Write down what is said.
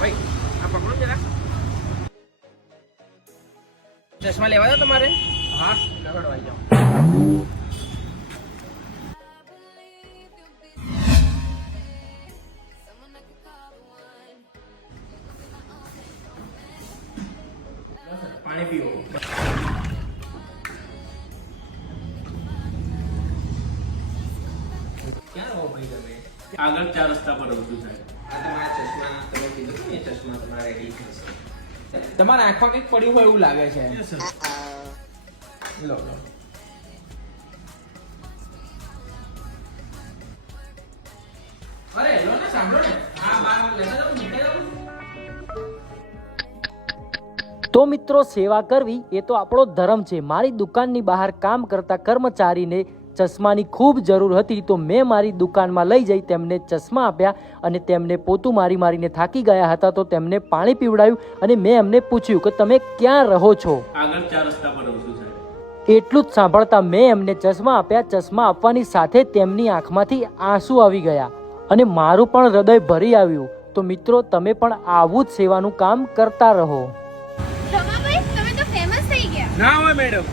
ભાઈ આ પકડો જરા. ચશ્મા લેવા દો તમારે. હા લગડો આવી જાઓ. પાણી પીવો. ક્યાં રહો ભાઈ તમે? આગળ 4 રસ્તા પર રહું છું સાહેબ. આ તમારા ચશ્મા તમે કીધું હતું ને એ ચશ્મા તમારા રેડી થશે. તમારા આંખમાં કંઈક પડ્યું હોય એવું લાગે છે. લો લો. અરે લો ને સાંભળો ને. આ બાર લેતા જાવ નીકળી જાવ. તો મિત્રો, સેવા કરવી એ તો આપણો ધર્મ છે. મારી દુકાનની બહાર કામ કરતા કર્મચારીને ચશ્માની ખૂબ જરૂર હતી, તો મેં મારી દુકાનમાં લઈ જઈ તેમને ચશ્મા આપ્યા અને તેમને પોતું મારીને થાકી ગયા હતા, તો તેમને પાણી પીવડાવ્યું અને મેં એમને પૂછ્યું કે તમે ક્યાં રહો છો. આગળ 4 રસ્તા પર રહું છું સાહેબ. એટલું જ સાંભળતા મેં એમને ચશ્મા આપ્યા. ચશ્મા આપવાની સાથે તેમની આંખમાંથી આંસુ આવી ગયા અને મારું પણ હૃદય ભરી આવ્યું. તો મિત્રો, તમે પણ આવું જ સેવાનું કામ કરતા રહો. રમાભાઈ, તમે તો ફેમસ થઈ ગયા. ના હોય મેડમ.